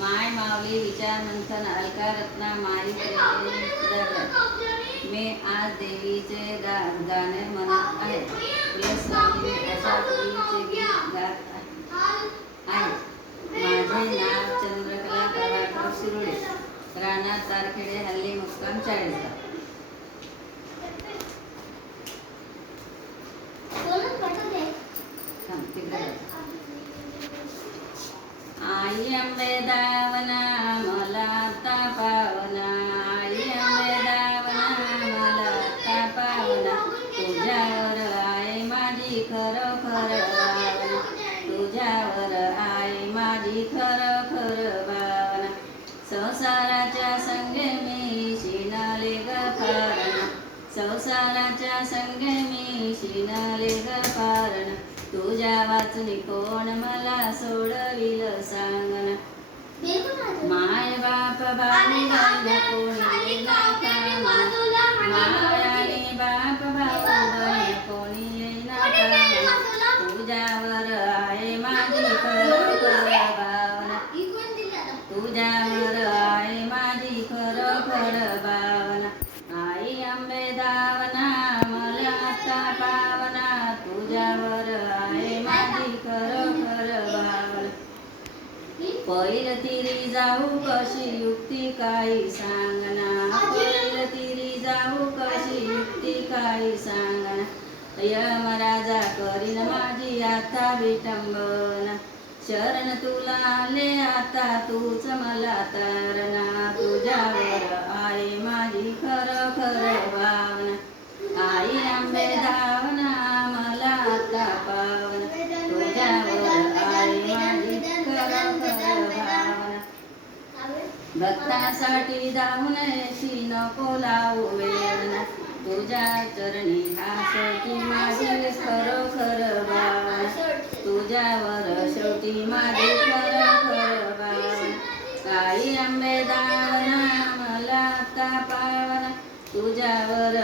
माय माऊली विचार मंथन अलका रत्ना माई मी आज देवीचे गाणे म्हणत आहे. प्रियस्वामी अशा देवीचे गीत गात आहे. माझे नाव चंद्रकला प्रभाकर शिरोळे, राणा तारखेडे, हल्ली मुक्काम चाळीसगाव. आई अंबे दावना मला आता पावना, आई अंबे दावना मला आता पावना, तुझ्यावर आहे माझी खरोखर भावना, तुझ्यावर आहे माझी खरोखर भावना. संसाराच्या संगे मी शिनाले ग फारणा, संसाराच्या संगे मी शिनाले ग फारणा, तुझ्या वाचून कोण मला सोडविल सांगना. माय बाप भाऊ बहीण कोणी येईना कामना, माय आणि बाप भाऊ बहीण कोणी येईना कामना, तुझ्यावर आहे माझी खरोखर भावना, तुझ्यावर आहे माझी खरोखर भावना. आई अंबे दावना मला आता पावना, तुझ्यावर आहे माझी खरोखर भावना. पैल तिरी जाऊ कशी युक्ती काही सांगना, पैल तिरी जाऊ कशी युक्ती काही सांगना, यमराजा करीन माझी आता विटंबना. शरण तुला आले आता तूच मला तारणा, तुझ्यावर आहे माझी खरोखर भावना. आई अंबे धावना मला आता पावना, तुझ्यावर आहे माझी खरोखर भावना. भक्तासाठी धावून येशी नको लावू वेदना, तुझ्या चरणी हा शेवटी माझी खरोखर भावना, तुझ्यावर शेवटी माझी खरोखर भावना. आई अंबे दावना मला आता पावना, तुझ्यावर